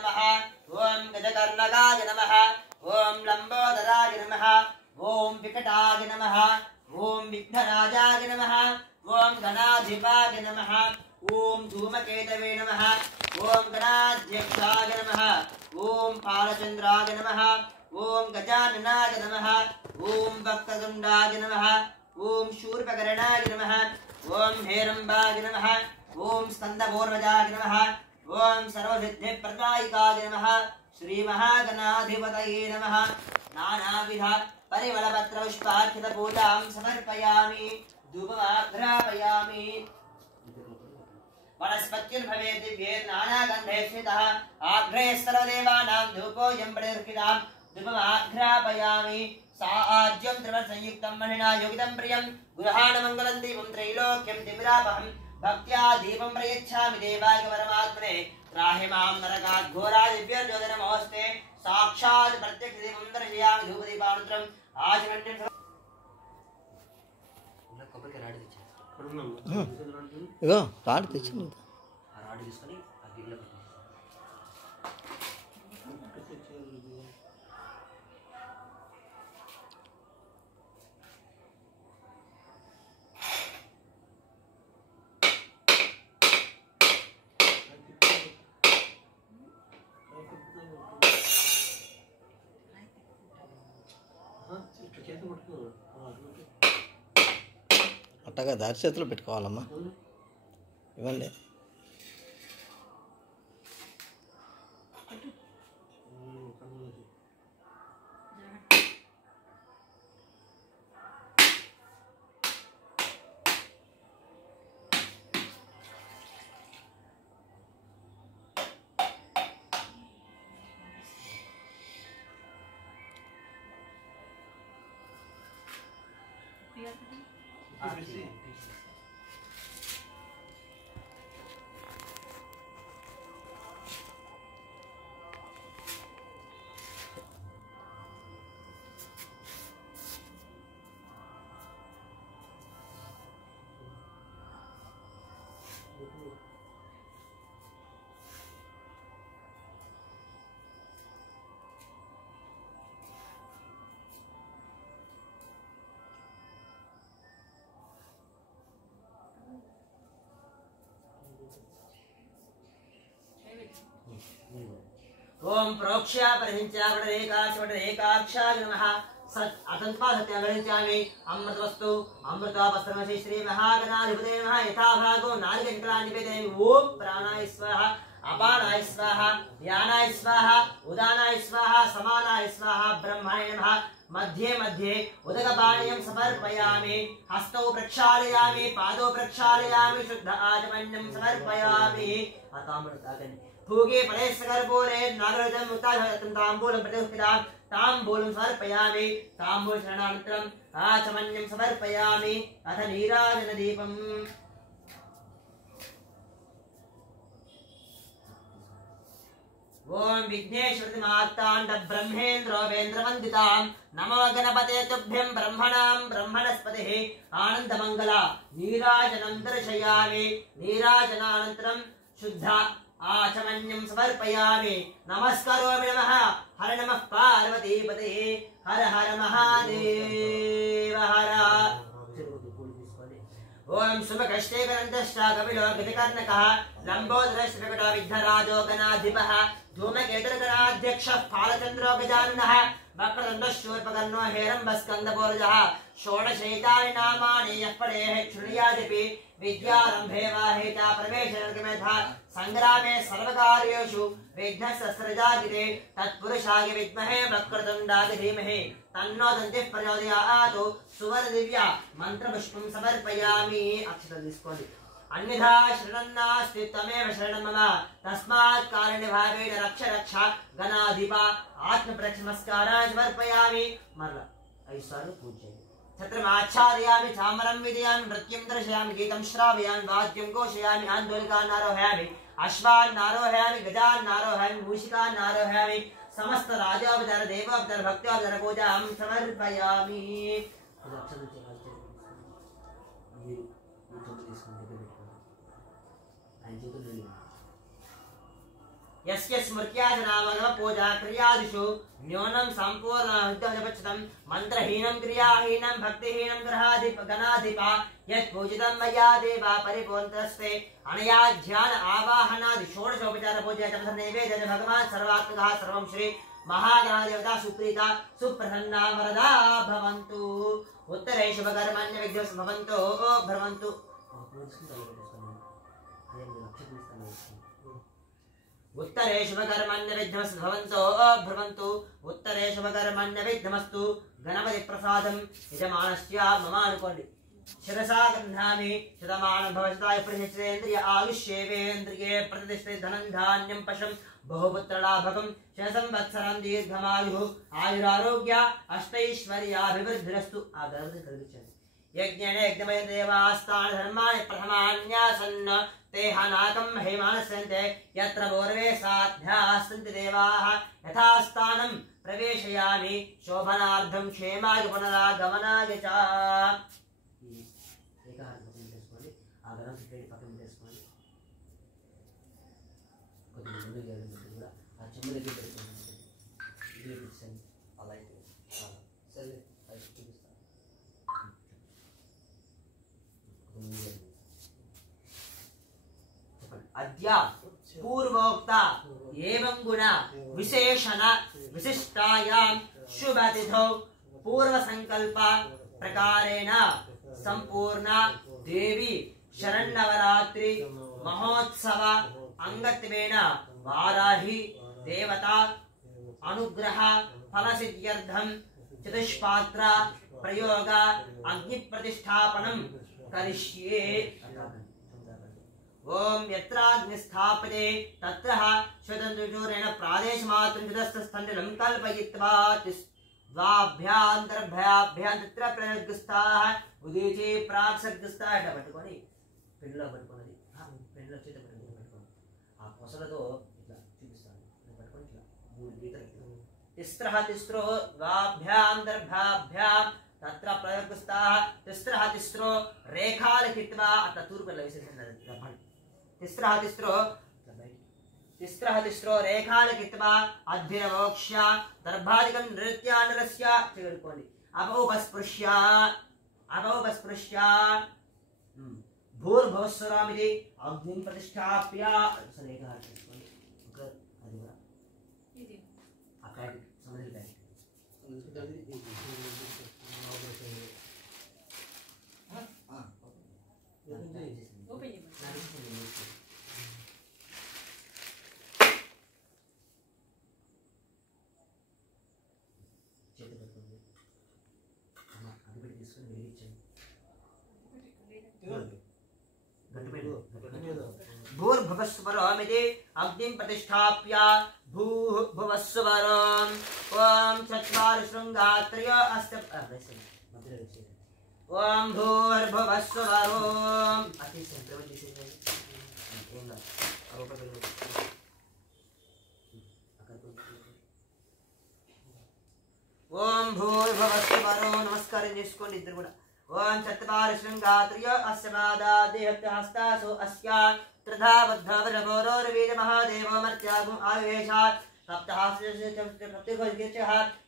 नमः ओम गजकर्णकाय नमः ओम लंबोदराय नमः ओम विकटाय नमः ओम विघ्नराजाय नमः ओम गणाधिपाय नमः ओम धूमकेतवे नमः ओम गणाध्यक्षाय नमः ओम पालचंद्राय नमः ओम गजाननाय नमः ओम वक्रतुंडाय नमः ओम शूर्पकर्णाय नमः ओम हेरंबाय नमः ओम स्कंदपूर्वजाय नमः ओम सर्वसिद्धिप्रदायिकाय नमः श्री महागणाधिपतये नमः नानाविध परिमलपत्रपुष्पार्चितपूजां समर्पयामि धूपमाघ्रापयामि वनस्पत्युर्भवेत् दिव्येत् नानागन्धे स्थितः आघ्रे सर्वदेवानां धूपोऽयं प्रतिगृहीतां धूपमाघ्रापयामि साज्यं त्रिवत्संयुक्तं मणिना योगितं प्रियं गृहाणमङ्गलं दीपं त्रैलोक्यं दिव्यापहं भक्त्या दीपं प्रयच्छामि देवाय परमात्मने त्राहि मां नरकात् घोरादिव्यर्जोदनमोऽस्ते साक्षात् प्रत्यक्षदीपं दर्शयामि धूपदीपानन्तरम् आचमन्यं ఇగో రాడు తెచ్చింది రాడు తీసుకొని ఆ గిన్నెలో పెట్టేసి అట్టగా దారి చేతిలో పెట్టుకోవాలమ్మా ఇవ్వండి ओम प्रोक्ष्या परहिंचा वडरेकाक्षाय नमः सत् अतन्पा सत्यागणिंचामि अमृतवस्तु अमृतापस्त्रमसि श्री महागणाधिपतये नमः यथा भागो नारिकेलकलां निवेदयामि ओम प्राणाय स्वाहा अपानाय स्वाहा यानाय स्वाहा उदानाय स्वाहा समानाय स्वाहा ब्रह्मणे नमः मध्ये मध्ये उदकपानीयं समर्पयामि हस्तौ प्रक्षालयामि पादौ प्रक्षालयामि शुद्ध आचमन्यं समर्पयामि अतामृतागनि भूगे परेशकर्पूरे नागरजं मुक्ताभवतं ताम्बूलं प्रतिष्ठितां ताम्बूलं समर्पयामि ताम्बूलशरणानन्तरम् आचमन्यं समर्पयामि अथ नीराजनदीपम् ओम विघ्नेश्वरी मातांड ब्रह्मेन्द्रो वेन्द्रवन्दितां नमो गणपते तुभ्यं ब्रह्मणां ब्रह्मणस्पतिः आनन्दमङ्गला नीराजनं दर्शयामि नीराजनानन्तरं शुद्ध आचमन्यं समर्पयामि नमस्कारोमि नमः हर नमः पार्वतीपतये हर हर महादेव हर ओम सुमकष्टे गणन्तश्च कपिलो गजकर्णकः लम्बोदरश्च विघ्नराजो गणाधिपः धूमकेतुर्गणाध्यक्षः फालचन्द्रो गजाननः वक्रतुण्डशूर्पकर्णो हेरम्बस्कन्दपूर्वजः षोडशैतानि नामानि यः पठेत् शृणुयादपि विद्यारम्भे वा हेता प्रवेशमेधा संग्रामे सर्वकार्येषु विघ्नसहस्रजागिरे तत्पुरुषाय विद्महे वक्रतुण्डाय धीमहि तन्नो दन्तिः प्रचोदयात् सुवर्णदिव्या मन्त्रपुष्पं समर्पयामि अक्षतं తీసుకోండి अन्यथा शरणन्नास्ति त्वमेव शरणं मम तस्मात् कारणभावेन रक्ष रक्ष गणाधिप आत्मप्रक्षमस्कारान् समर्पयामि मरला 5 सार्లు పూజ చేయండి छत्रमाच्छादयामि चामरं विदयामि नृत्यं दर्शयामि गीतं श्रावयामि वाद्यं घोषयामि आन्दोलिकान् आरोहयामि अश्वान् आरोहयामि गजान् आरोहयामि मूषिकान् आरोहयामि समस्त राजोपचार देवोपचार भक्त्योपचार पूजां समर्पयामि यस्य स्मृत्याजनामगम पूजा क्रियादिषु न्यूनं सम्पूर्णं मन्त्रहीनं क्रियाहीनं भक्तिहीनं गणाधिपा यत् पूजितं मया देवा परिपूर्णस्ते अनया ध्यान आवाहनादि षोडशोपचार पूजा च नैवेद्य भगवान् सर्वात्मकः सर्वं श्री महागणाधिदेवता सुप्रीता सुप्रसन्ना वरदा भवन्तु उत्तरे शुभकर्मण्य विघ्नः भवन्तु भ्रमन्तु उत्तरे शुभकर्मण्य विघ्नमस्तु भवन्तो भ्रमन्तु उत्तरे शुभकर्मण्य विघ्नमस्तु गणपति प्रसादं यजमानस्य ममानुकोण्डि शिरसा गृह्णामि शतमानं भवताय प्रतिष्ठेन्द्रिय आयुष्येवेन्द्रिये प्रतिष्ठिते धनं धान्यं पशं बहुपुत्रलाभकं शतसंवत्सरं दीर्घमायुः आयुरारोग्य अष्टैश्वर्याभिवृद्धिरस्तु यज्ञेन यज्ञमय देवास्तान् धर्माणि प्रथमान्यासन् ते हनाकं महिमानस्यन्ते यत्र पूर्वे साध्यास्सन्ति देवाः यथास्थानं प्रवेशयामि शोभनार्थं क्षेमाय पुनरागमनाय च अद्य पूर्वोक्त एवं गुण विशेषण विशिष्टायां शुभतिथौ पूर्व संकल्प प्रकारेण संपूर्ण देवी शरण्यवरात्रि महोत्सव अंगत्वेन वाराही देवता अनुग्रह फलसिद्ध्यर्थं चतुष्पात्र प्रयोग अग्नि प्रतिष्ठापनं करिष्ये। ओम यत्राग्निस्थापते तत्र स्वतंत्रचूरेण प्रादेशमात्रं चतुस्थस्थण्डिलं कल्पयित्वा द्वाभ्यान्तरभयाभ्यां तत्र प्रनिर्गस्ताः उदीचे प्राक्सर्गस्ताः इట్లా పట్టుకొని పెన్నులో పట్టుకొని పెన్నులో చేత పట్టుకొని ఆ కొసలతో ఇట్లా చూపిస్తాను పట్టుకొని ఇట్లా మూడు గీతలు తిస్రః తిస్రో ద్వాభ్యాन्तरभयाभ्यां तत्र प्रनिर्गस्ताः तिस्रः तिस्रो रेखालिखित्वा अत्र तूर्पल्ल विशेषणं तिस्रः तिस्रो रेखालिखित्वा अध्ययनमोक्ष्य दर्भादिकं नृत्यानरस्य चेरुकोंडि अपौपस्पृश्य भूर्भुवस्वरामिति अग्निं प्रतिष्ठाप्य रेखा తీసుకోండి అది కూడా ఇది ఆ ప్యాకెట్ సమझ भूर्भुवस्वरमिति अग्निं प्रतिष्ठाप्य भूर्भुवस्वरम् ओम चत्वारि शृंगात्रयो अस्य ओम भूर्भुवस्वरम् अति संप्रवति ఏంగా అవపడలు ఓం భూర్భువస్వరో నమస్కారం చేసుకోండి ఇద్దరు కూడా ओम चत्वारि शृंगात्रय अस्य पादादेहत्य हस्तासु अस्य त्रिधा बद्धवरगौरवीर महादेवो मर्त्यागुं आवेशात् सप्तहास्यः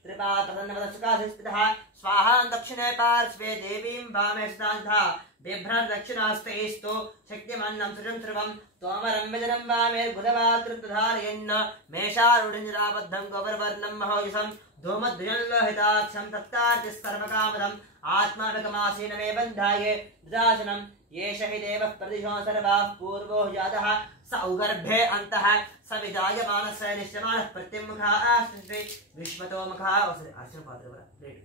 त्रिपातन्नवदशकाधिस्थितः स्वाहा दक्षिणे पार्श्वे देवीं वामे स्थितान्था बिभ्रन् दक्षिणास्तेस्तु शक्तिमन्नं सृजं सर्वं तोमरं व्यजनं वामे बुधवातृत्वधारयन् मेषारूढञ्जराबद्धं गौरवर्णं महोयसं धूमध्वजल्लोहिताक्षं तत्तार्तिस्सर्वकामदम् आत्मानकमासेन मे बन्धाये ददाशनं येष हि देवः प्रदिशो सर्वाः पूर्वो जातः स औगर्भे अन्तः स विजायमानस्य निश्चमानः प्रत्यमुखः आश्रिते विश्वतो मुखः अर्चनपात्रवर प्लेट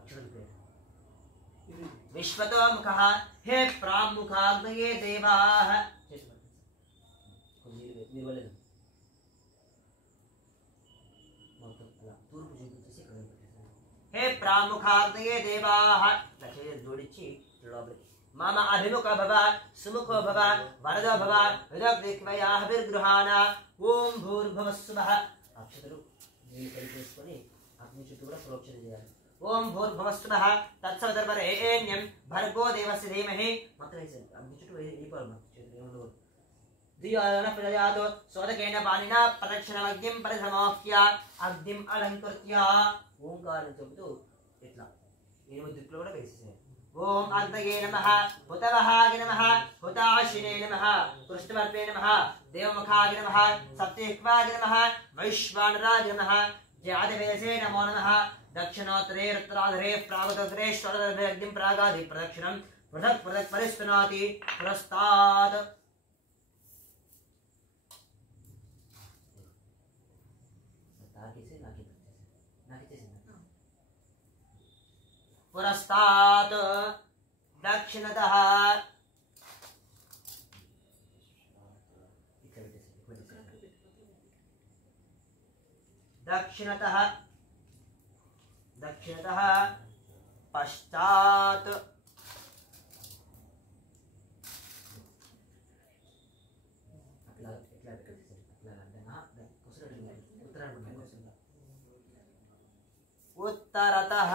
अक्षर प्लेट विश्वतो मुखः हे प्रामुखाग्नये देवाः हे प्रामुखाग्नये देवाः लक्ष्य जोडिछि लोबे मम अभिमुख भव सुमुखो भव वरदो भव विदग्धिक्वयाः विर्गृहाणा ओम भूर्भुवस्सुवः अक्षतरु నీళ్ళు కలిపేసుకొని అగ్ని చుట్టూ కూడా ప్రోక్షణ చేయాలి ఓం భూర్భువస్సువః తత్సవితుర్వరేణ్యం భర్గో దేవస్య ధీమహి మొత్తం వేసేది అగ్ని చుట్టూ వెళ్ళిపోవాలి మొత్తం చేతులు ఏమన్నా धियोन प्रजातो सोदकेन पाणिना प्रदक्षिणमग्निं परिसमाप्य అగ్నిం అలంకృత్య ఓంకారం చెబుతూ ఇట్లా 8 దిక్కులు కూడా వేసేసాయి. ఓం అగ్నయే నమః హుతవహాయ నమః హుతాశినే నమః కృష్ణవర్పే నమః దేవముఖాయ నమః సప్తేక్వాయ నమః వైశ్వానరాయ నమః జాతవేసే నమో నమః దక్షిణోత్తరే ఉత్తరాధరే ప్రాగోత్తరే శ్వరధరే అగ్నిం ప్రాగాది ప్రదక్షిణం పృథక్ పృథక్ పరిస్పనాతి పురస్తాద్. पुरस्तात् दक्षिणतः दक्षिणतः दक्षिणतः पश्चात् उत्तरतः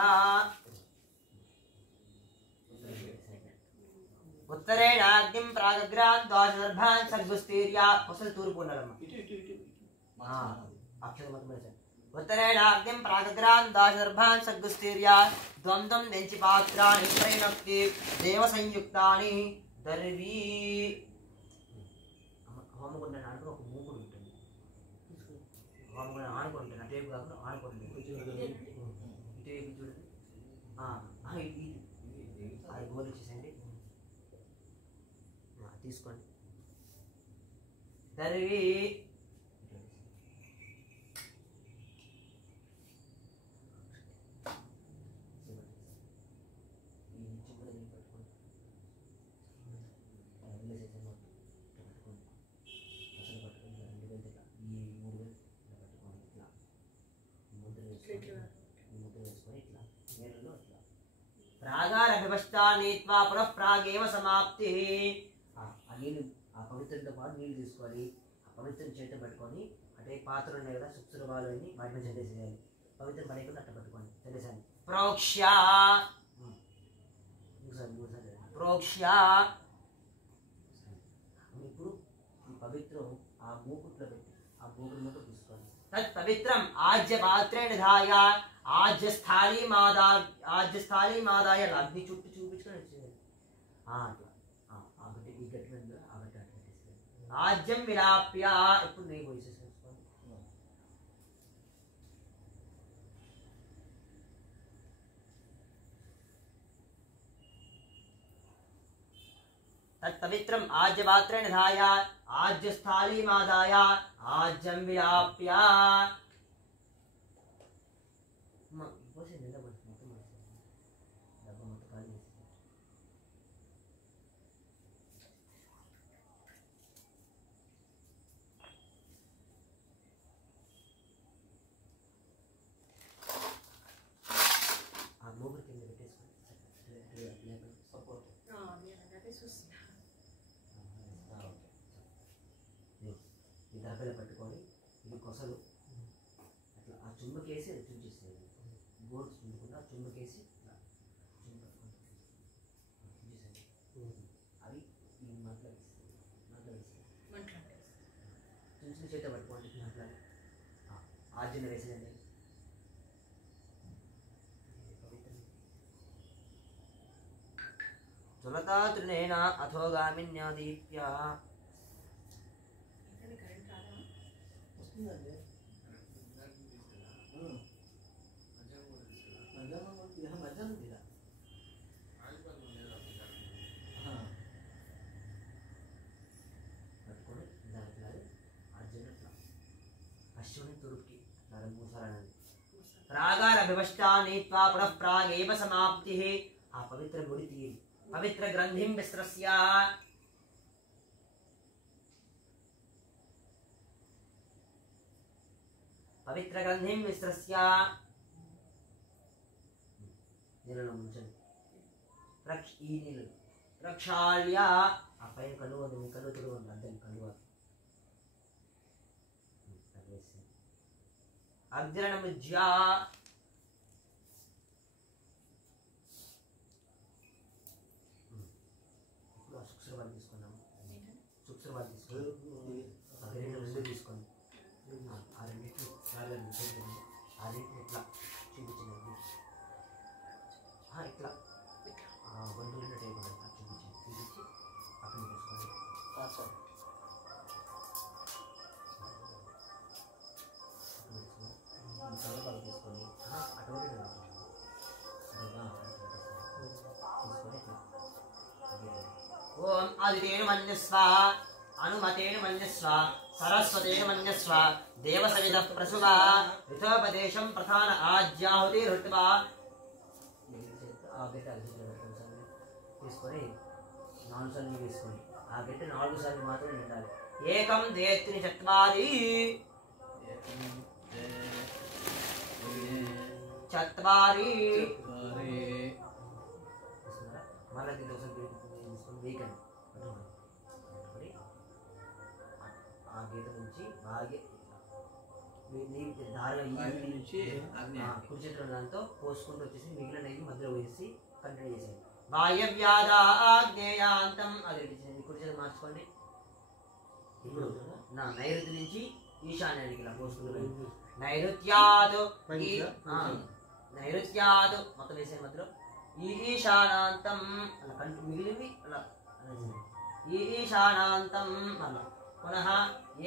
उत्तरेण अग्निं प्रागग्रान् द्वादशदर्भान् सद्गुस्तीर्या फसल तूर्पु नरम उत्तरेण अग्निं प्रागग्रान् द्वादशदर्भान् सद्गुस्तीर्या द्वन्द्वं नेञ्चिपात्राणि त्रैणक्ति देवसंयुक्तानि दर्वी హోమగుండ నాడు ఒక మూగుడు ఉంటుంది. హోమగుండ ఆనుకుంటాను అటేపు కాకుండా ఆనుకుంటుంది ఇటేపు చూడండి. అది గోలు ఇచ్చేసండి తీసుకోండి. దర్వి ప్రాగారభివష్టా నీత్వా పునః ప్రాగేవ సమాప్తి. ఆ నీళ్ళు ఆ పవిత్రంతో పాటు నీళ్ళు తీసుకోవాలి. ఆ పవిత్రం చేత పట్టుకొని అంటే పాత్రలు ఉన్నాయి కదా సుక్షురవాలు అని వాటి మీద చదివేసేయాలి. పవిత్రం పడేకుండా అట్ట పట్టుకోండి చదివేసాను. ప్రోక్ష్య ప్రోక్ష్య ఇప్పుడు ఈ పవిత్రం ఆ మూకుట్లో పెట్టి ఆ మూకుడు మూట తీసుకోండి. తత్ పవిత్రం ఆజ్య పాత్రే నిధాయ ఆజ్యస్థాళీ మాదాయ అగ్ని చుట్టూ చూపించుకొని వచ్చింది. అట్లా ఆగటి ఈ గట్టి మీద ఆగటి అట్లా పెట్టేసి ఆజ్యం విలాప్య ఇప్పుడు నెయ్యి పోసేసుకోండి. तत्पवित्रम् आज्यपात्रेण निधाय आज्यस्थालीमादाय आज्यं विलाप्य దర్బెల పట్టుకొని ఇది కొసలు అట్లా ఆ చుమ్మకేసి అది చుంచేసేది. గోడు చుండకుండా చుమ్మకేసి అవి ఈ మంటలో చుంచిన చేత పట్టుకోండి. మంటలో ఆజ్యం వేసేదండి. జ్వలతా తృణేన అథోగామిన్యాదీప్య प्रागारभिवष्टा नीत्वा पुनः प्रागेव समाप्तिः. आ पवित्र गुड़ी तीरी पवित्र ग्रंथिं विस्रस्य पवित्र ग्रंथिं विस्रस्य నీళ్ళలో ముంచండి. ఈ నీళ్ళు ప్రక్షాళ్య ఆ పైన కలువ మీ కలువ తుడవండి. అద్దం కలువ అగ్నిముజ్య ఇప్పుడు ఆ సుక్షురవాది తీసుకున్నాము. సుక్షురవాది తీసుకున్నాము. రెండు రెండు తీసుకోండి. ఆ రెండింటిని సార్లు ఆ రెండింటిని ఇట్లా చూపించండి. ఇట్లా బంధువులు టేబుల్ అట్లా చూపించండి. చూపించి అక్కడ తీసుకోండి. తలపాలు తీసుకొని అటువంటి ఓం ఆదితేన మన్యస్వ అనుమతేన మన్యస్వ సరస్వతేన మన్యస్వ దేవసవిద ప్రసువ ఋతోపదేశం ప్రధాన ఆజ్యాహుతి ఋత్వా ఆ గట్ట తీసుకొని 4 సార్లు తీసుకొని ఆ గట్ట 4 సార్లు మాత్రమే నిండాలి. ఏకం దేత్రి చత్వారి చత్వారి మళ్ళీ వీకండి. ఆ గీత నుంచి బాగా కుడి చేతుల దాంతో పోసుకుంటూ వచ్చేసి మిగిలిన నెయ్యి మధ్యలో వేసి కంటిన్యూ చేసేది. వాయవ్యాదాగ్నేయాంతం అది కుడి చేతులు మార్చుకోండి. ఇప్పుడు నా నైరుతి నుంచి ఈశాన్యానికి ఇలా పోసుకుంటూ నైరుత్యాదు నైరుత్యాదు మొత్తం వేసే మధ్యలో ఈశానాంతం అలా కంటి మిగిలింది అలా ఈశానాంతం అలా పునః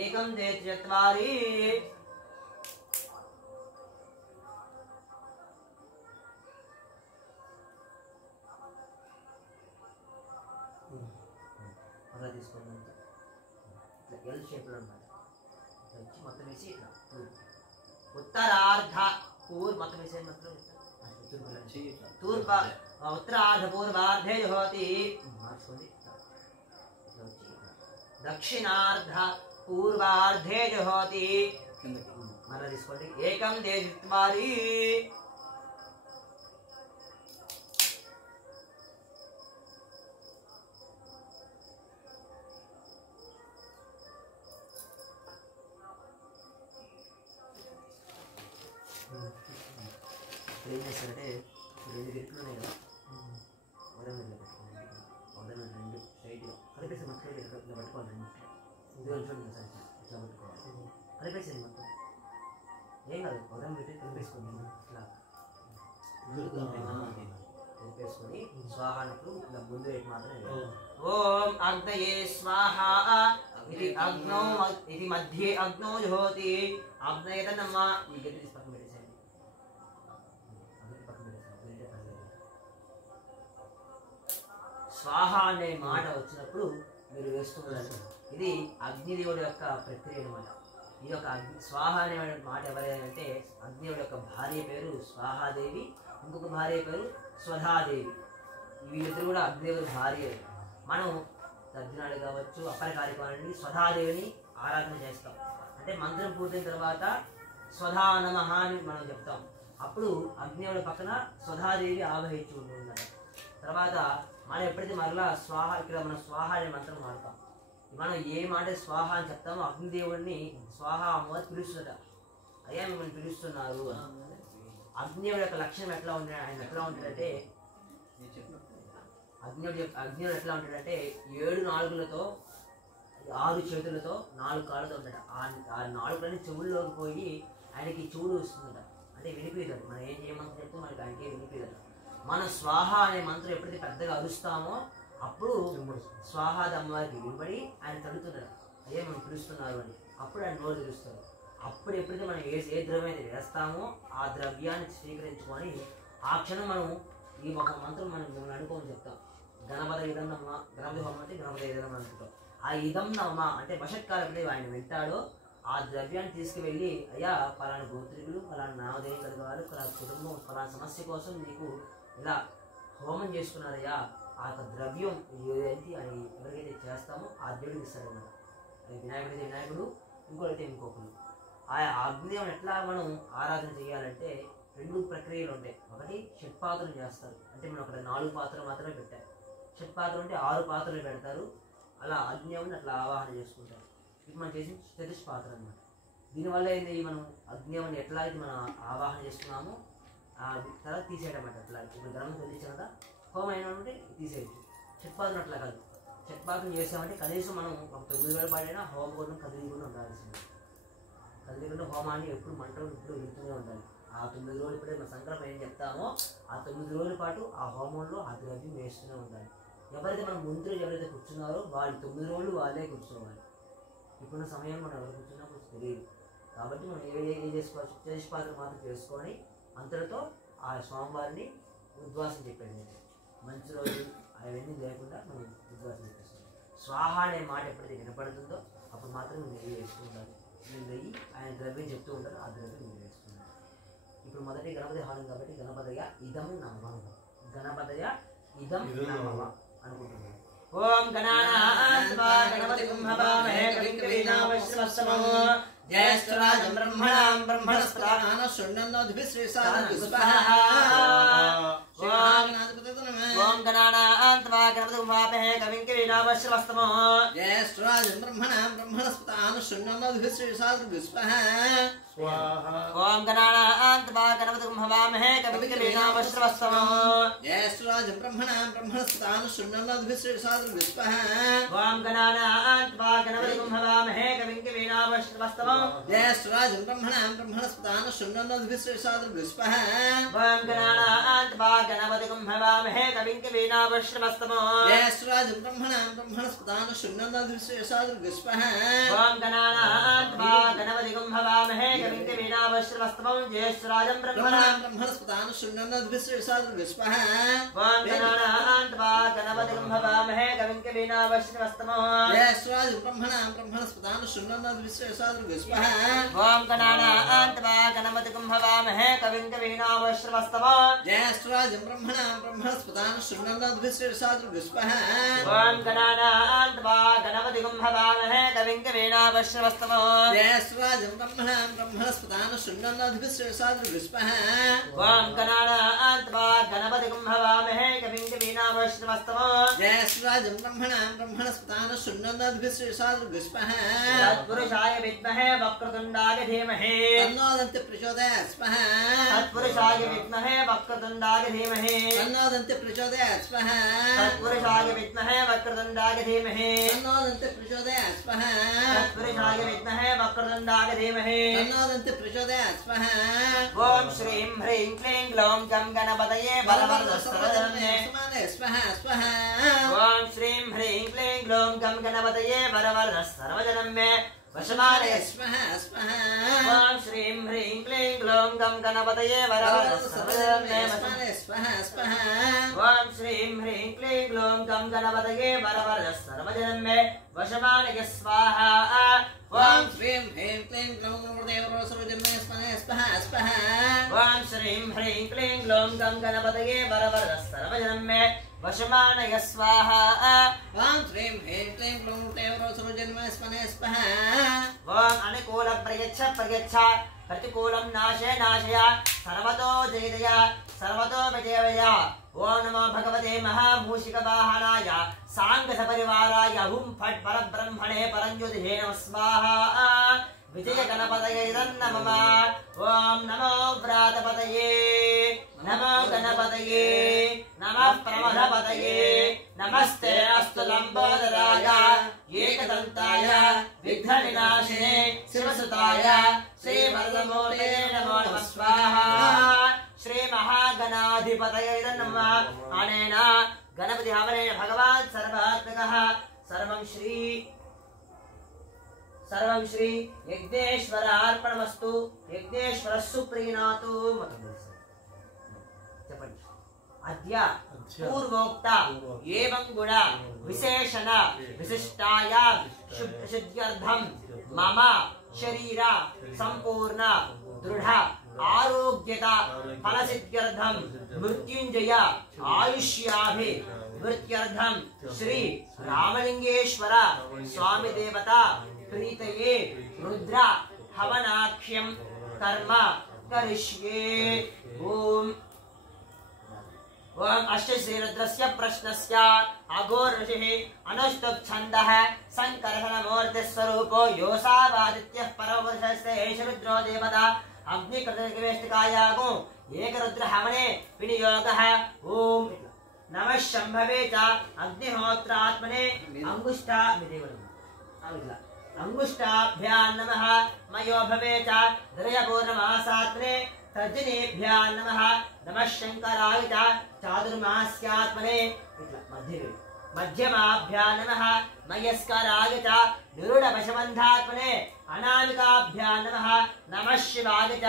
ఏకం చత్వారి అలా తీసుకోండి. ఇట్లా ఎల్ షేప్లో అనమాట. వచ్చి మొత్తం వేసి ఇట్లా ఉత్తరార్ధ మొత్తం వేసే మొత్తం ఉత్తరార్ధ పూర్వార్ధే జుహోతి మార్చుకోండి. దక్షిణార్ధ పూర్వార్ధే జుహోతి మళ్ళీ తీసుకోండి. ఏకం చత్వారి ఏం చేస్తారంటే రెండు గిట్లు ఉన్నాయి కదా, వదన పెట్టుకోండి. వదన రెండు స్ట్రైట్గా కలిపేసి మొత్తం ఇట్లా పట్టుకోవాలి. రెండు ఇట్లా పట్టుకోవాలి. కలిపేసేది మొత్తం ఏం కాదు. వదన పెట్టి కలిపేసుకోండి. ఇట్లా కలిపేసుకొని స్వాహ అన్నప్పుడు ఇలా ముందు రేపు మాత్రమే. ఓం అగ్నయే స్వాహ ఇది అగ్నో ఇది మధ్యే అగ్నో జుహోతి అగ్నయతనమ్మ. ఈ గట్టి తీసి పక్కన పెట్టేసేయండి. స్వాహ అనే మాట వచ్చినప్పుడు మీరు వేస్తున్నారు. ఇది అగ్నిదేవుడి యొక్క ప్రక్రియ అనమాట. ఈ యొక్క స్వాహ అనే మాట ఎవరైనా అగ్నిదేవుడి యొక్క భార్య పేరు స్వాహాదేవి, ఇంకొక భార్య పేరు స్వధాదేవి. వీళ్ళిద్దరు కూడా అగ్నిదేవుడి భార్య. మనం తర్జనాలు కావచ్చు, అపర కార్యక్రమాలని స్వధాదేవిని ఆరాధన చేస్తాం. అంటే మంత్రం పూర్తయిన తర్వాత స్వధా నమః అని మనం చెప్తాం. అప్పుడు అగ్నిదేవుడి పక్కన స్వధాదేవి ఆవహించి ఉంటుందన్నమాట. తర్వాత మనం ఎప్పుడైతే మరలా స్వాహ, ఇక్కడ మనం స్వాహ అనే మంత్రం వాడతాం. మనం ఏ మాట స్వాహ అని చెప్తామో అగ్నిదేవుడిని స్వాహ అమ్మవారు పిలుస్తుందట. అయ్యా మిమ్మల్ని పిలుస్తున్నారు. అగ్నిదేవుడి యొక్క లక్షణం ఎట్లా ఉంటుంది, ఆయన ఎట్లా ఉంటాడంటే అగ్నిదేవుడు ఎట్లా ఉంటాడంటే 7 నాలుగులతో 6 చేతులతో 4 కాళ్ళతో ఉంటాడు. ఆ 4 చెవుల్లోకి పోయి ఆయనకి చెవులు వస్తుందట. అంటే వినిపిదట. మనం ఏం చేయమంటే చెప్తే మనకి ఆయనకి వినిపిదట. మనం స్వాహ అనే మంత్రం ఎప్పుడైతే పెద్దగా అరుస్తామో అప్పుడు స్వాహాది అమ్మవారికి వినబడి ఆయన తడుతున్నాడు. అయ్యే మనం పిలుస్తున్నారు అని. అప్పుడు ఆయన నోరు తెలుస్తారు. అప్పుడు ఎప్పుడైతే మనం ఏ ద్రవ్యం అయితే వేస్తామో ఆ ద్రవ్యాన్ని స్వీకరించుకొని ఆ క్షణం మనం ఈ ఒక మంత్రం మనం అనుకోమని చెప్తాం. గణపతి ఇదం నమ్మ, గణపతి హోమం అంటే గణపతి ఇదం అనుకుంటాం. ఆ ఇదం నమ్మ అంటే వశత్కారం ఆయన వింటాడో ఆ ద్రవ్యాన్ని తీసుకువెళ్ళి అయ్యా పలానా గోత్రికులు, పలానా నామధేయం కలిగేవారు, పలానా కుటుంబం, పలానా సమస్య కోసం నీకు ఇలా హోమం చేసుకున్నారయ్యా, ఆ యొక్క ద్రవ్యం ఏదైతే అని ఎవరికైతే చేస్తామో ఆ దేవుడికి ఇస్తారన్నమాట. వినాయకుడైతే వినాయకుడు, ఇంకోటైతే ఇంకొకరు. ఆ అగ్నిదేవుని ఎట్లా మనం ఆరాధన చేయాలంటే 2 ప్రక్రియలు ఉంటాయి. ఒకటి షట్పాత్రలు చేస్తారు. అంటే మనం అక్కడ 4 పాత్రలు మాత్రమే పెట్టారు. షట్పాత్రలు అంటే 6 పాత్రలు పెడతారు. అలా అగ్నిదేవుని అట్లా ఆవాహన చేసుకుంటారు. ఇది మనం చేసి చతుష్పాత్ర అనమాట. దీనివల్ల ఏంటి, మనం అగ్నిదేవుని ఎట్లా అయితే మనం ఆవాహన చేసుకున్నామో ఆ తర్వాత తీసేయడం అన్నమాట. అట్లా ఇప్పుడు గ్రహం తెలిసాం కదా, హోమం అయినా ఉంటే తీసేయచ్చు. షట్పాత్రం అట్లా కాదు. చక్పాకం చేసామంటే కనీసం మనం ఒక 9 వేల పాటైనా హోమగుండం కదిలికుండా ఉండాల్సింది. కదిలికుండా హోమాన్ని ఎప్పుడు మంటలు ఇప్పుడు వెళ్తూనే ఉండాలి. ఆ 9 రోజులు ఇప్పుడే మన సంకల్పం ఏం చెప్తామో ఆ 9 రోజుల పాటు ఆ హోమంలో ఆ ద్రవ్యం వేస్తూనే ఉండాలి. ఎవరైతే మన ముందు ఎవరైతే కూర్చున్నారో వాళ్ళు 9 రోజులు వాళ్ళే కూర్చోవాలి. ఇప్పుడున్న సమయం మనం ఎవరు కూర్చున్నా కొంచెం తెలియదు కాబట్టి మనం ఏం చేసుకోవచ్చు, చేసిపాత్ర మాత్రం చేసుకొని అంతటితో ఆ స్వామివారిని ఉద్వాసం చెప్పండి. మంచి రోజులు అవన్నీ లేకుండా మనం ఉద్వాసం చెప్పేస్తాం. స్వాహ అనే మాట ఎప్పుడైతే వినపడుతుందో అప్పుడు మాత్రం నెయ్యి వేస్తూ ఉండాలి. మీరు నెయ్యి ఆయన ద్రవ్యం చెప్తూ ఉంటారు, ఆ ద్రవ్యం మీరు వేస్తున్నారు. ఇప్పుడు మొదటి గణపతి హారం కాబట్టి గణపతయ ఇదం నమః, గణపతయ ఇదం నమః అనుకుంటున్నాను. ఓం గణానాన్వా గణపతిం హవామహే కవిం కవీనావశ్రవస్తమో జ్యేష్ఠరాజం బ్రహ్మణాం బ్రహ్మణస్పదాన శృణ్వన్నోద్భిశ్రీసాదనస్పః. ఓం గణానాన్వా గణపతిం హవామహే కవిం కవీనావశ్రవస్తమో జ్యేష్ఠరాజం బ్రహ్మణాం బ్రహ్మణస్పదాన శృణ్వన్నోద్భిశ్రీసాదనస్పః. ఓం గణానాన్వా గణపతిం హవామహే కవిం కవీనావశ్రవస్తమో జ్యేష్ఠరాజం బ్రహ్మణాం బ్రహ్మణస్పదాన శృణ్వన్నోద్భిశ్రీసాదనస్పః. ఓం గణానాన్వా గణపతిం హవామహే కవిం కవీనావశ్రవస్తమో జ్యేష్ఠరాజం బ్రహ్మణాం బ్రహ్మణస్పదాన శృణ్వన్నోద్భిశ్రీసాదనస్పః. ఓం గణానాన్వా గణపతిం హవామహే కవిం కవీనావశ్రవస్తమో జ్యేష్ఠరాజం బ్రహ్మణాం బ్రహ్మణస్పదాన శృణ్వన్నోద్భిశ్రీసాదనస్పః. ఓం గణానాన్వా గణపతిం హవామహే కవిం కవీనావశ్రవస్తమో జ్యేష్ఠరాజం బ్రహ్మణాం బ్రహ్మణస్పదాన శృణ్వన్నోద్భిశ్రీసాదనస్పః. ఓం గణానాన్వా గణపతిం హవామహే కవిం కవీనావశ్రవస్తమో జ్యేష్ఠరాజం బ్రహ్మణాం బ్రహ్మణస్పదాన శృణ్వన్నోద్భిశ్రీసాదనస్పః. ఓం గణానాన్వా గణపతిం హవామహే కవిం కవీనావశ్రవస్తమో జ్యేష్ఠరాజం బ్రహ్మణాం బ్రహ్మణస్పదాన శృణ్వన్నోద్భిశ్రీసాదనస్పః. ఓం గణానాన్వా గణపతిం హవామహే కవిం కవీనావశ్రవస్తమో జ్యేష్ఠరాజం బ్రహ్మణాం బ్రహ్మణస్పదాన శృణ్వన్నోద్భిశ్రీసాదనస్పః. ఓం గణానాన్వా గణపతిం హవామహే కవిం కవీనావశ్రవస్తమో జ్యేష్ఠరాజం బ్రహ్మణాం బ్రహ్మణస్పదాన శృణ్వన్నోద్భిశ్రీసాదనస్పః. తత్పురుషాయ విద్మహే వక్రతుండాయ ధీమహి తన్నోదంతి ప్రచోదయాత్ స్మః. తత్పురుషాయ విద్మహే వక్రతుండాయ ధీమహి తన్నోదంతి ప్రచోదయాత్ స్మః. తత్పురుషాయ విద్మహే వక్రతుండాయ ధీమహి తన్నోదంతి ప్రచోదయాత్ స్మః. తత్పురుషాయ విద్మహే వక్రతుండాయ ధీమహి తన్నోదంతి ప్రచోదయాత్ స్మః. ఓం శ్రీం హ్రీం క్లీం గ్లౌం గం గణపతయే బలవరదస్తవదన్నే స్మః స్మః. ఓం శ్రీం హ్రీం క్లీం గ్లౌం గం గణపతయే బలవరదస్తవదన్నే వశమానయ స్మః స్మః. ఓం శ్రీం హ్రీం క్లీం గ్లౌం గం గణపతయే బలవరదస్తవదన్నే స్మః స్మః. ఓం శ్రీం హ్రీం క్లీం గ్లౌం గం గణపతయే బలవరదస్తవదన్నే వశమానయ స్వాహా. ఓం శ్రీం హ్రీం క్లీం గ్లౌం గణపతయే సర్వజన్మే స్మః స్మః స్మః. ఓం శ్రీం హ్రీం క్లీం గ్లౌం గం గణపతయే బలవరదస్తవదన్నే వశమానయ స్వాహా. ఓం శ్రీం హ్రీం క్లీం గ్లౌం గణపతయే సర్వజన్మే స్మః స్మః. ఓం అనుకూల ప్రయచ్చ ప్రయచ్చ ప్రతికూలం నాశయ నాశయ సర్వతో జయదయ సర్వతో విజయవయ. ఓం నమో భగవతే మహామూషిక వాహనాయ సాంగ సపరివారాయ హుం ఫట్ పరబ్రహ్మణే పరంజ్యోతిషే నమః స్వాహా. విజయ గణపతయే నమః. ఓం నమో వ్రాతపతయే నమో గణపతయే నమః ప్రమథపతయే నమస్తే అస్తు లంబోదరాయ ఏకదంతాయ విఘ్న వినాశినే శివసుతాయ శ్రీ వరదమూర్తే నమో నమః స్వాహా. శ్రీ మహాగణాధిపతయే నమః. అనేన గణపతి హవనేన భగవాన్ సర్వాత్మకః సర్వం శ్రీ యజ్ఞేశ్వరార్పణమస్తు. యజ్ఞేశ్వర సుప్రీణాతు. చెప్పండి. అద్య పూర్వోక్త ఏవం గుణ విశేషణ విశిష్టాయ శుద్ధ్యర్థం మమ శరీర సంపూర్ణ దృఢ ఆరోగ్యత ఫలసిద్ధ్యర్థం మృత్యుంజయ ఆయుష్యాభి వృత్యర్థం శ్రీ రామలింగేశ్వర స్వామి దేవత ప్రీతయే రుద్ర హవనాఖ్యం కర్మ కరిష్యే. ఓం ఓం అష్టశ్రీరుద్రస్య ప్రశ్నస్య అఘోర్ ఋషిః అనుష్ఠుప్ ఛందః సంకర్షణమూర్తిస్వరూపో యోసావాదిత్యః పరమపురుషస్య ఏష రుద్రో దేవత అగ్నికృతనివేష్టికాయాగో ఏకరుద్ర హవనే వినియోగః. ఓం नमः शंभवे च अग्निहोत्रात्मने अंगुष्ठाभ्यां नमः मयो भवे च दर्यपूर्णमासात्मने तर्जनेभ्यां नमः नमः शंकराय च चातुर्मास्यात्मने मध्यमाभ्यां नमः मयस्कराय च निरुडपशबन्धात्मने अनामिकाभ्यां नमः नमः शिवाय च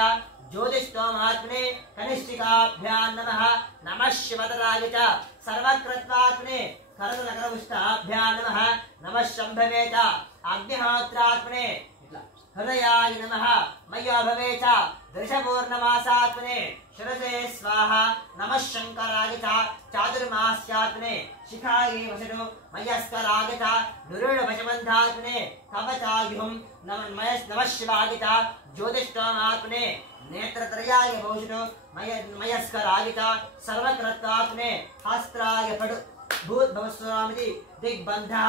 ज्योतिष्टोमात्मने कनिष्ठिकाभ्यां नमः नमः शिवतराय च सर्वकृत्वात्मने करदलकरपुष्टाभ्यां नमः नमः शंभवे च अग्निहोत्रात्मने हृदयाय नमः मयो भवे च दर्शपूर्णमासात्मने शिरसे स्वाहा नमः शंकराय च चातुर्मास्यात्मने शिखायै वसतु मयस्कराय च निरुडपशबन्धात्मने कवचायुं नमः शिवाय च ज्योतिष्टोमात्मने नेत्रत्रयाय भूषितो मयस्कराय च सर्वकृत्वात्मने हस्त्राय पटु भूद्भवस्वामिति दिग्बन्धः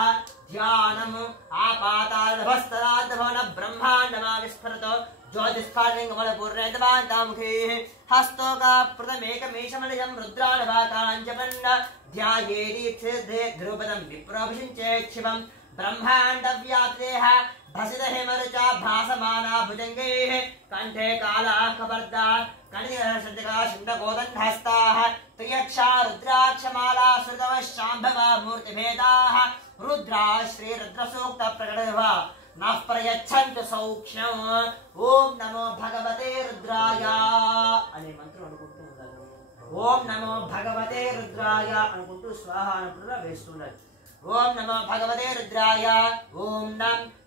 ध्यानम् आपातालभस्तराद्धभवन ब्रह्माण्डमा विस्फुरतो ज्योतिस्फाटिङ्गमलपूर्णेतवान्तामुखे हस्तोकाप्रतमेकमेषमलयं रुद्राणवाकाञ्चपन्न ध्यायेदीक्षिर्धे ध्रुपदं विप्रोभिषिञ्चेत् शिवं ब्रह्माण्डव्याप्तेः भसितहिमरुचा भासमाना भुजङ्गैः कण्ठे कालाः कपर्दा कणिजसज्जका शिण्डकोदण्डहस्ताः त्रियक्षा रुद्राक्षमाला श्रुतवः शाम्भवा मूर्तिभेदाः रुद्रा श्रीरुद्रसूक्तप्रकटः नः प्रयच्छन्तु सौक्ष्म्यम् ओम नमो भगवते रुद्राय अने मंत्रं అనుకుంటూ ఉండాలి ఓం నమో భగవతే రుద్రాయ అనుకుంటూ స్వాహ అనుకుంటూ వేస్తున్నారు ओम नमो भगवते रुद्राय ओम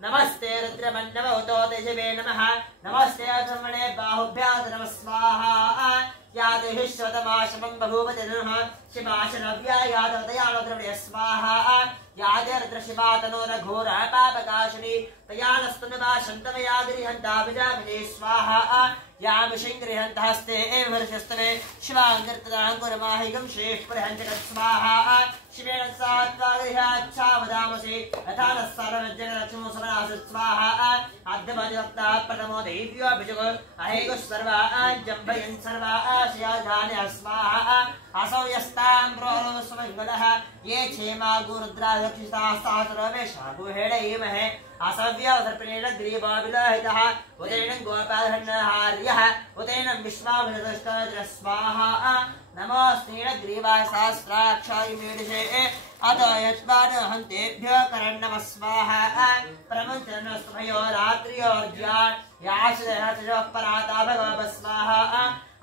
नमस्ते रुद्रमन्नवतो देशवे नमः नमस्ते ब्रह्मणे बाहुभ्यां नमः स्वाहा याते विश्वतमाशमं बभूवते नमः शिवाशनव्या यादवतयानो द्रवणे स्वाहा याते रुद्रशिवातनो रघोर पापकाशिनी तयानस्तुनवा शन्तमया गृहन्ताभिजाभिने स्वाहा यामिषिङ्गृहन्तहस्ते एव हर्षस्तवे शिवाङ्गर्तदाङ्कुरमाहिगं शेषप्रहञ्चकत् स्वाहा शिवेन सात्वागृहाच्छा वदामसि यथा नः सर्वजगदक्षमो समनासत् स्वाहा अद्यमदिवक्ता प्रथमो दैव्योऽभिषुको अहेगुः सर्वाञ्जम्भयन् सर्वाशयाधान्यः स्वाहा असौ यस्तां प्रोरो सुमङ्गलः ये क्षेमा गुरुद्रादक्षिताः सहस्रवेशा गुहेडैमहे असव्यावतर्पणेन ग्रीवाविलोहितः उदैनं गोपालहन्नहार्यः उदैनं विश्वाभिनतष्टद्र स्वाहा नमोऽस्तेन ग्रीवाय सहस्राक्षाय मीडिषे अतो यत्पादहन्तेभ्यो करन्नमः स्वाहा प्रमुञ्चनस्तमयो रात्र्योर्ज्यान् याश्रयः पराता भगवः स्वाहा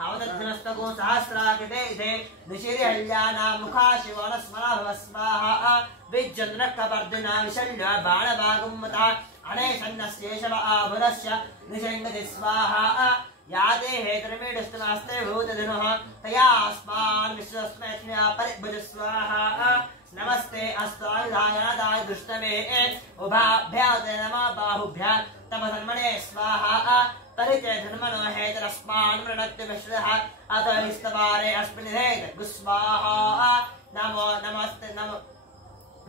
अवतद्धनस्तको सहस्राकृते इथे निशिरिहल्यानां मुखा शिवनस्मना भव स्वाहा विज्जन्द्रकवर्धना विशल्य बाणभागुम्मता अनेशन्नस्येषव आभुरस्य निषङ्गति स्वाहा याते हेतरमीडस्तमास्ते भूतधनुः तया अस्मान् विश्वस्मैस्म्या परिभुज स्वाहा नमस्ते अस्त्वायुधायनादाय दुष्टमे उभाभ्यां नमः बाहुभ्यां तपधर्मणे स्वाहा परिचय धर्मनो हेतरस्मान् मृणत्य विश्वः अत विस्तवारे अस्मिन् हेतुस्वाहा नमो नमस्ते नमो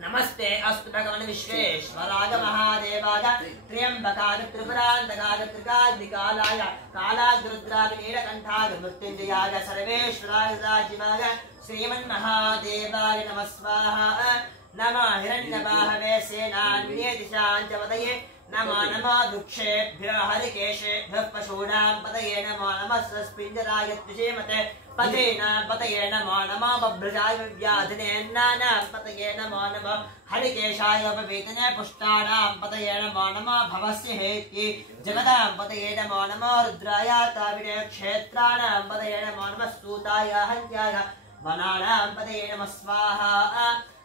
नमस्ते अस्तु भगवन् विश्वेश्वराय महादेवाय त्र्यम्बकाय त्रिपुरान्तकाय त्रिकाग्निकालाय कालाग्रुद्राय नीलकण्ठाय मृत्युञ्जयाय सर्वेश्वराय सदाशिवाय श्रीमन्महादेवाय नमः स्वाहा नमः हिरण्यबाहवे सेनान्ये दिशाञ्चपतये नमो नमो दुक्षेभ्यः हरिकेशेभ्यः पशूनां पतये नमो नमः स्वस्पिञ्जराय त्रिषेमते पतेनां पतये नमो नमः बभ्रजाय व्याधिनेन्नानां पतये नमो नमः हरिकेशाय उपवेतने पुष्टानां पतये नमो नमः भवस्य हेत्यै जगदां पतये नमो नमः रुद्राय ताविने क्षेत्राणां पतये नमो नमः स्तूताय हन्त्याय वनानां पतये नमः स्वाहा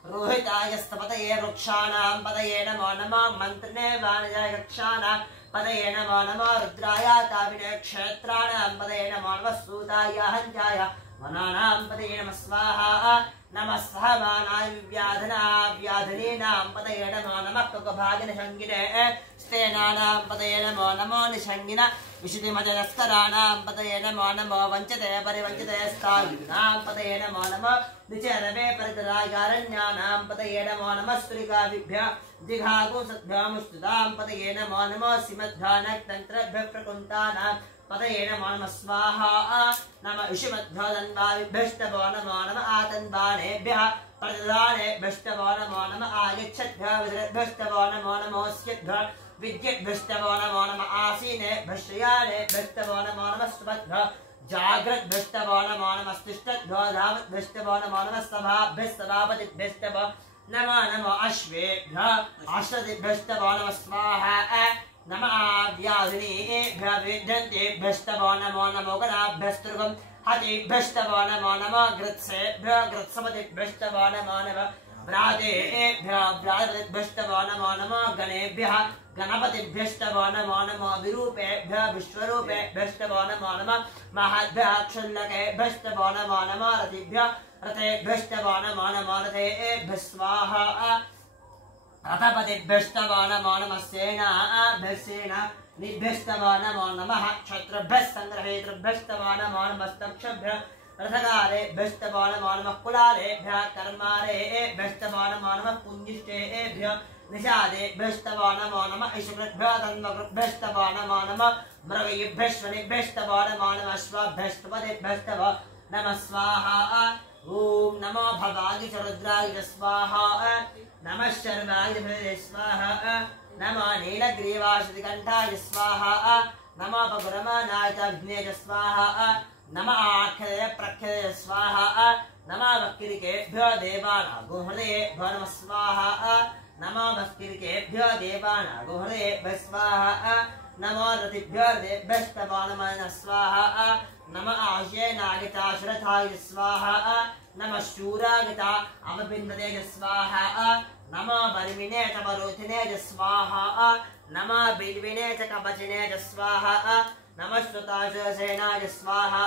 रोहिताय स्तपतये वृक्षाणां पतये नमो नमः मन्त्रिणे वाणिजाय रक्षाणां पतये नमो नमः रुद्राय ताविने क्षेत्राणां पतये नमो नमः स्तूताय हन्त्याय वनानां पतये नमः स्वाहा नमः सहमानाय व्याधिनीनां पतये नमो नमः कुकभागिनशङ्गिने स्तेनानां पतये नमो नमो निषङ्गिन विशुद्धिमजनस्कराणां पतये नमो नमो वञ्चते परिवञ्चते स्थायुनां पतये नमो नमः निचरवे परितरायारण्यानां पतये नमो नमः स्त्रिकाभिभ्यः जिघागुंसद्भ्यः मुष्टिदां पतये नमो नमः सिमद्भ्यः नक्तन्त्रभ्यः प्रकुन्तानां पतये नमो नमः स्वाहा नमः इषुमध्वदन्वाभिष्टभो नमो नमः आतन्वानेभ्यः प्रददानेभ्यष्टभो नमो नमः आयच्छद्भ्यः विदरेभ्यष्टभो नमो नमोऽस्यद्भ्यः विद्युद्भ्यष्टभो नमो नमः आसीनेभ्यश्रयानेभ्यष्टभो नमो नमः सुभद्भ्यः जाग्रद्भ्यष्टभो नमो नमः स्तिष्ठद्भ्यो धावद्भ्यष्टभो नमो नमः सभाभ्यस्तभापतिभ्यष्टभो नमो नमो अश्वेभ्यः अश्वतिभ्यष्टभो नमः स्वाहा नमः आव्याधिनीभ्यः विद्यन्तेभ्यष्टभो नमो नमो गणाभ्यस्तृगम् हतिभ्यष्टभो नमो नमः गृत्सेभ्यः गृत्सपतिभ्यष्टभो नमो नमः व्रातेभ्यः व्रातभ्यष्टभो नमो नमः गणेभ्यः गणपतिभ्यष्टभो नमो नमः विरूपेभ्यः विश्वरूपेभ्यष्टभो नमो नमः महद्भ्यः क्षुल्लकेभ्यष्टभो नमो नमः रतिभ्यः रथेभ्यष्टभो नमो नमः रथेभ्यः स्वाहा रथपतिभ्यष्टभो नमो नमः सेनाभ्यस्सेनानिभ्यष्टभो नमो नमः क्षत्रुभ्यः सङ्ग्रहेतृभ्यष्टभो नमो नमः स्तक्षभ्यः रथकारेभ्यष्टभो नमो नमः कुलालेभ्यः कर्मारेभ्यष्टभो नमो नमः पुञ्जिष्टेभ्यः निषादेभ्यष्टभो नमो नमः इषुभ्यः तन्वभ्यष्टभो नमो नमः मृगेभ्यश्वनिभ्यष्टभो नमो नमः श्वभ्यष्टपतिभ्यष्टभो नमः स्वाहा ॐ नमो भवाय च रुद्राय स्वाहा नमः शर्वाय स्वाहा नमः नीलग्रीवाशतिकण्ठाय स्वाहा नमः पगुरमानाय च अग्नेय स्वाहा नमः आख्यय प्रख्यय स्वाहा नमः वक्किरिकेभ्यो देवानागो हृदयेभ्यो नमः स्वाहा नमः वक्किरिकेभ्यो देवानागो हृदयेभ्यः स्वाहा नमो रतिभ्यो हृदयेभ्यष्टभो नमः स्वाहा नमः आशयनागिताश्रथाय स्वाहा नमः शूरागिता अवबिन्दते स्वाहा नमः वर्मिणे च वरोधिने च स्वाहा नमः बिल्विने च कवचिने च स्वाहा नमः श्रुताशसेनाय स्वाहा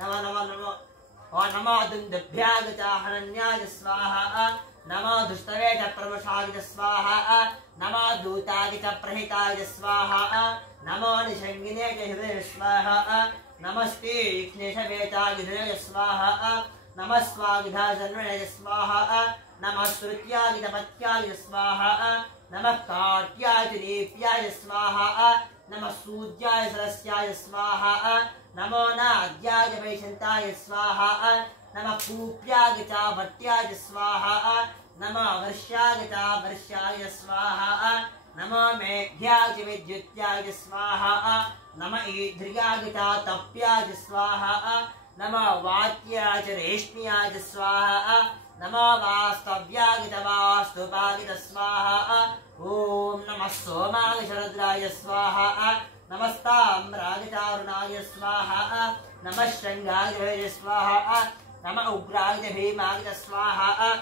नमः नमः नमः नमः दुन्दुभ्यागताहरण्याय स्वाहा नमः दुष्टवे च प्रवशाय च स्वाहा नमः दूताय च प्रहिताय स्वाहा नमो निषङ्गिने च हृदय स्वाहा नमस्ते तीक्ष्णेशवेताय हृदय स्वाहा नमः स्वागिधाजन्मणे स्वाहा नमः श्रुत्यागितपत्याय स्वाहा नमः काट्याय च दीप्याय स्वाहा नमः सूर्याय सरस्याय स्वाहा नमो नाद्याय वैशन्ताय स्वाहा नमः कूप्याय च भट्याय स्वाहा नमः वर्ष्याय च वर्ष्याय स्वाहा नमः मेघ्याय च विद्युत्याय स्वाहा नमः ईध्र्याय च तप्याय स्वाहा नमः वात्याय च रेष्म्याय स्वाहा नमो वास्तव्याय च वास्तुपाय स्वाहा ॐ नमः सोमाय शरद्राय स्वाहा नमस्ताम्राय च अरुणाय स्वाहा नमः शृङ्गाय स्वाहा नमः उग्राय च भीमाय स्वाहा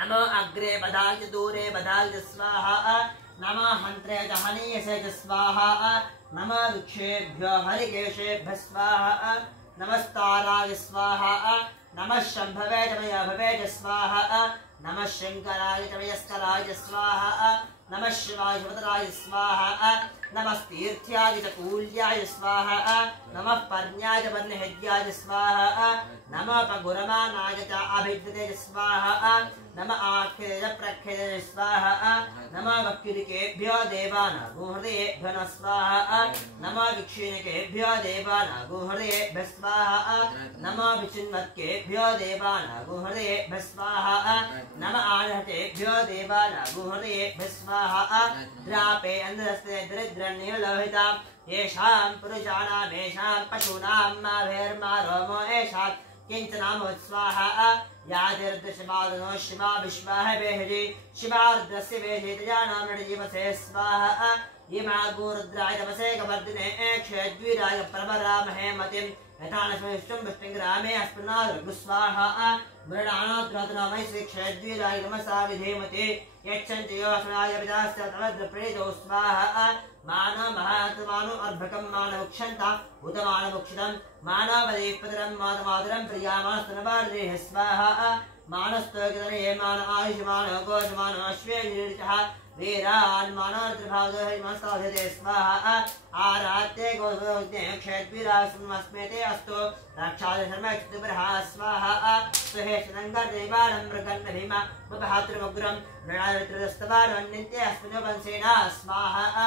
नमो अग्रे बधाय च दूरे बधाय स्वाहा नमः हन्त्रे च हनीयसे च स्वाहा नमः वृक्षेभ्यो हरिकेशेभ्यः स्वाहा नमस्ताराय स्वाहा नमः शम्भवे च मयाभवे च स्वाहा नमः शङ्कराय च मयस्कराय च स्वाहा नमः शिवाय शिवतराय स्वाहा नमस्तीर्थ्याय च कूल्याय स्वाहा नमः पर्ण्याय च पर्णहेद्याय स्वाहा नमः पगुरमानाय च अभिद्यते च स्वाहा नमः आख्यते च प्रख्यते च स्वाहा नमः वक्किरिकेभ्यो देवानागो हृदयेभ्यो नमः स्वाहा नमः विक्षीणकेभ्यो देवानागो हृदयेभ्यः स्वाहा नमः विचिन्वत्केभ्यो देवानागो हृदयेभ्यः स्वाहा नमः आनहतेभ्यो देवानागो हृदयेभ्यः स्वाहा द्रापे अन्धस्ते दरिद्रन्योलोहिता येषां पुरुषाणामेषां पशूनां माभेर्मा रोमो येषां किञ्चनामो स्वाहा यादिर्दशमादनो शिवा विश्वाह वेहजे शिवार्द्रस्य वेहे तजानां नृजीवसे स्वाहा इमा गोरुद्राय तपसे कवर्दिने क्षेद्वीराय प्रभरामहे मतिं यथानश्वष्टं विष्णुग्रामे अस्मनादृगु स्वाहा मृणानोद्रतनमय श्री क्षेद्वीराय नमसा विधेमते यच्छन्ति योषणाय विदास्य तवद्रप्रेतो स्वाहा मानो महात्मानो अर्भकं मानवक्षन्ता उत मानवक्षितं मानवदेवपदरं मातमातरं प्रियामास्तनवार्देह स्वाहा मानस्तोगितने मान आयुष्मान गोषमान अश्वेर्निर्जः वीरान् मानोर्द्रभावदहिमस्ताधते स्वाहा आरात्ये गोधोज्ञे क्षेद्वीरास्मस्मेते अस्तु रक्षादशर्मक्षितबरहा स्वाहा सुहेशनङ्गर्देवानं मृगन्न भीमा मुपहात्रमुग्रं मृणारित्रदस्तवानन्यन्ते अस्मिन्वंसेना स्वाहा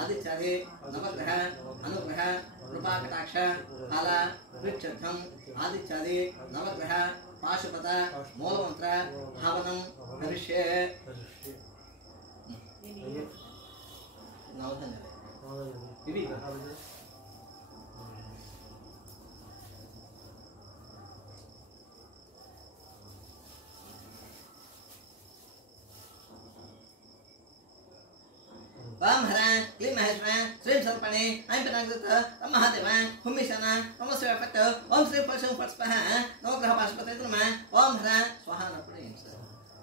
आदित्यादि नवग्रह अनुग्रह कृपाकटाक्ष फल वृक्षम आदित्यादि नवग्रह पाशुपत मूलमंत्र हवनम करिष्ये Vam Hara, Klim Maheshwara, Srim Sarpane, I'm Penagata, Mahadeva, Humishana, Namaswara Pato, Om Sri Pashu Patspaha, Navagraha Pashpatatama, Om Hara, Swahana Prince.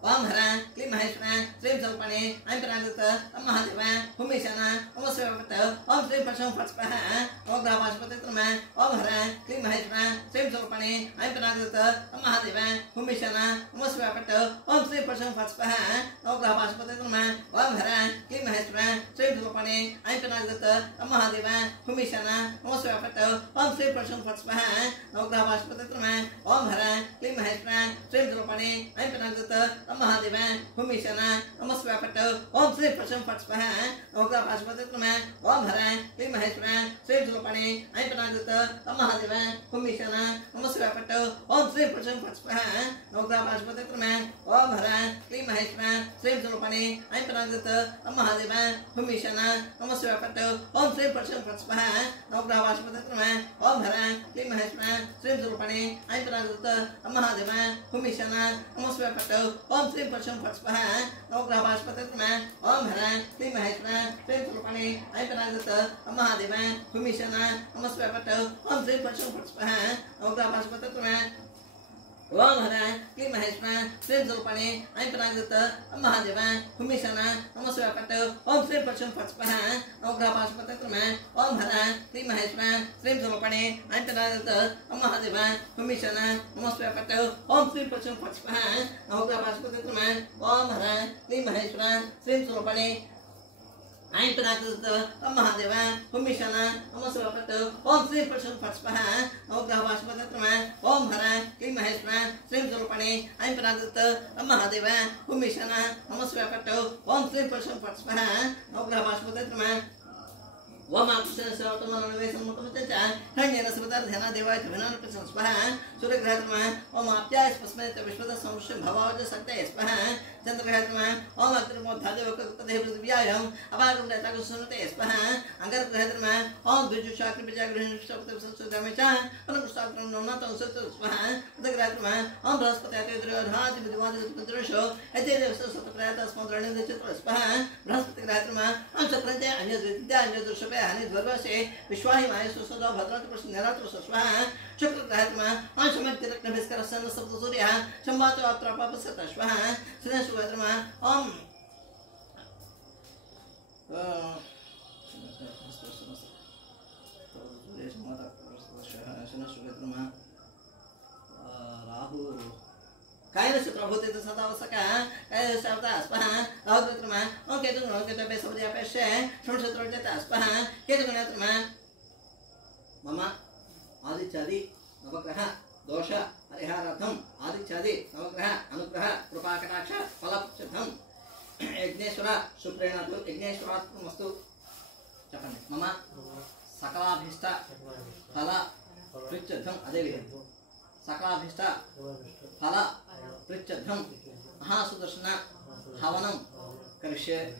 Vam Hara, Klim Maheshwara, Srim Sarpane, I'm Penagata, Mahadeva, Humishana, Namaswara Pato, Om Sri Pashu Patspaha, Navagraha Pashpatatama, Om Hara, Klim Maheshwara, Srim Sarpane, I'm Penagata, Mahadeva, Humishana, Namaswara Pato, Om Sri Pashu Patspaha, Navagraha Pashpatatama, Vam Hara, Klim Maheshwara, Srim Sarpane, I'm Penagata, Mahadeva, Humishana, Namaswara Pato, Om Sri Pashu Patspaha, Navagraha Pashpatatama, Om Hara, Klim Maheshwara, Srim Sarpane, I'm Penagata, Mahadeva, Humishana, Namaswara Pato, Om Sri Pashu Patspaha, Navagraha Pashpatatama, Om Hara, Klim Maheshwara, Srim Sarpane, I'm Penagata, Mahadeva, Humishana, Namaswara Pato, Om Sri Pashu Patspaha, Navagraha Pashpatatama, Om Hara, Klim Maheshwara, Srim Sarpane, I'm Penagata, Mahadeva, Humishana, Namaswara Pato, Om Sri Pashu Patspaha, Navagraha Pashpatatama, Om Hara, Klim Maheshwara, Srim Sarpane, I'm Penagata, Mahadeva, Humishana, Namaswara Pato, Om Sri Pashu Patspaha, Navagraha Pashpatatama, Om Hara, Klim Maheshwara, Srim Sarpane, I'm Penagata, Mahadeva, Humishana, Namaswara Pato, Om Sri Pashu Patspaha, Navagraha Pashpatatama, Om Hara, Klim Maheshwara, Srim Sarpane, I'm Penagata, Mahadeva, Humishana, Namaswara Pato, Om Sri Pashu Patspaha, Navagraha Pashpatatama, Om Hara, Klim Maheshwara, Srim Sarpane, I'm Penagata, Mahadeva, Humishana, Namaswara Pato, Om Sri Pashu Patspaha, Navagraha Pashpatatama, Om Hara, Klim Maheshwara, Srim Sarpane, I'm Penagata, Mahadeva, Humishana, Namaswara Pato, Om Sri Pashu Patspaha, Navagraha Pashpatatama, Om Hara, Klim Maheshwara, Srim Sarpane, I'm Penagata, Mahadeva, Humishana, Namaswara Pato, Om Sri Pashu Patspaha, Navagraha Pashpatatama, Wamakusana Savatama Navesam Mukamata, Hanyana Savatara Dhana Deva, Vinana Spaha, Suragrahama, Om Apya Spasmeta Vishwada Samshim Bhavaja Sakta Spaha, Chandragrahama, Om Atramo Tadeva Vyayam, Abagam Takusunate Spaha, Angargrahama, Om Biju Chakri Bijagrin Sudamacha, Anustakram Nonata Soto Spaha, the Grahama, Om Braspati Haji Vidwadi Putrusho, Ethel Sotaprata Sponsoring the Chitra Spaha, Braspati Grahama, Om Sapranta, and Yadusha. Varbase, Vishwahi Mayasoda, Bhadratus, Neratus, Chukra Gratma, Anshamat Viskara Sanas of the Zuria, Chambato Atrapa Satashwaha, Sinesu Vedrama, Rahu. Kaya sa trabaho dito sa tao sa ka, kaya sa taas pa ha, ako dito naman, okay dito naman, kita besa dia peshe, from sa trabaho dito taas pa ha, kita ko na naman, mama, Adityadi, Navagraha, Dosha, Hariharatham, Adityadi, Navagraha, Anugraha, Krupakataksha, Palapchatham, Igneshwara, Suprenato, Igneshwara, Mastu, Chakan, mama, Sakalabhista, Pala, Prichatham, Adevi, Sakalabhista, Pala, Prichatham, Mahasudarshana, Havanam, Karishe.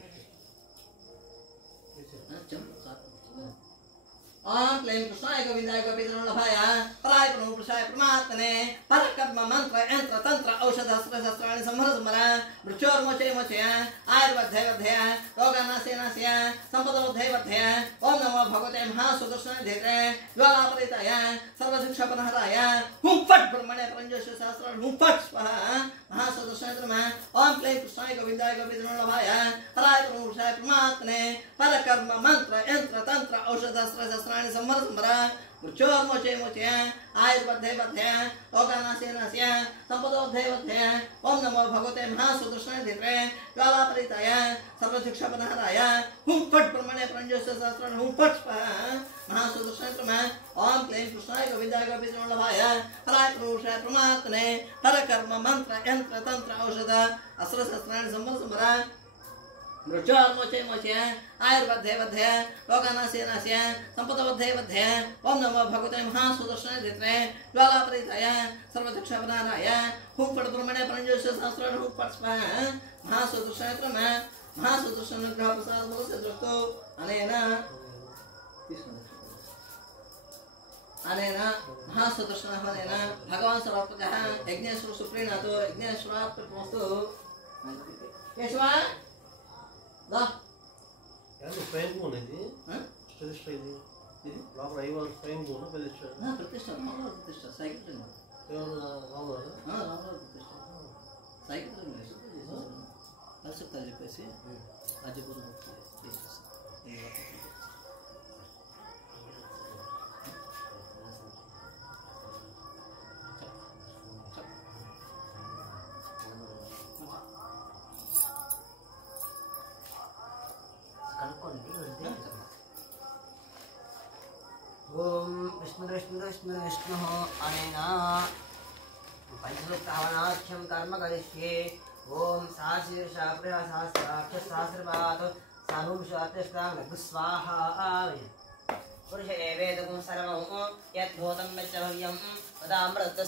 Om Klem Krishna Govindaya Govindana Labhaya, Palai Pranu Prasaya Pramatane, Parakarma Mantra, Entra Tantra, Aushadha Srasastrani Samharazmara, Bruchor Moche Mochea, Ayurvadhaya Vadhaya, Yogana Senasya, Sampadano Devadhaya, Om Namo Bhagavate Mahasudarshana Dhete, Jwala Paritaya, Sarvasiksha Panaharaya, Humfat Brahmane Pranjosha Sastra, Humfat Swaha, Mahasudarshana, Om Klem Krishna Govindaya Govindana Labhaya, Palai Pranu Prasaya Pramatane, Parakarma Mantra, Entra Tantra, Aushadha Srasastrani Samharazmara, Bruchor Moche Mochea, Ayurvadhaya Vadhaya, Yogana Senasya, Sampadano Devadhaya, Om Namo Bhagavate Mahasudarshana Dhete, Jwala Paritaya, Sarvasiksha Panaharaya, Humfat Brahmane Pranjosha Sastra, Humfat Swaha, Mahasudarshana, Om Klem Krishna Govindaya Govindana Labhaya, Palai Pranu Prasaya Pramatane, Parakarma Mantra, Entra Tantra, Aushadha, Asra Sastrani Samharazmara, मृत्योर्मोचे मोचे आयुर्बद्धे बद्धे लोकानास्य नास्य संपदबद्धे बद्धे ओम नमो भगवते महासुदर्शन धित्रे ज्वालापरिताय सर्वदक्षपनाराय हुं पट ब्रह्मणे परंजोष सहस्र हुं पट स्वाहा महासुदर्शन क्रम महासुदर्शन ग्रह प्रसाद बोलसे दृष्टो अनेन अनेन महासुदर्शन अनेन भगवान सर्वप्रजः यज्ञेश्वर सुप्रीणातो यज्ञेश्वरात्मस्तु केशव दा यानी स्वयंभू नहीं हां प्रतिष्ठा ఇది లోపల ఐవర్ స్వయంభూ ప్రతిష్ఠ प्रतिष्ठा रामराव प्रतिष्ठा साइकिल కేవలం రామరావు हां रामराव प्रतिष्ठा साइकिल में ऐसे ताजे पैसे आज पूरा ओम विष्णु विष्णु विष्णु विष्णु अनेन पंचसूक्तावनाख्यं कर्म करिष्ये ओम सहस्रशीर्षा प्रसहस्राक्ष सहस्रपाद साभूषात्यष्टांग स्वाहा पुरुषे वेदगुं सर्वं यद्भूतं यच्च भव्यं वदामृतस्य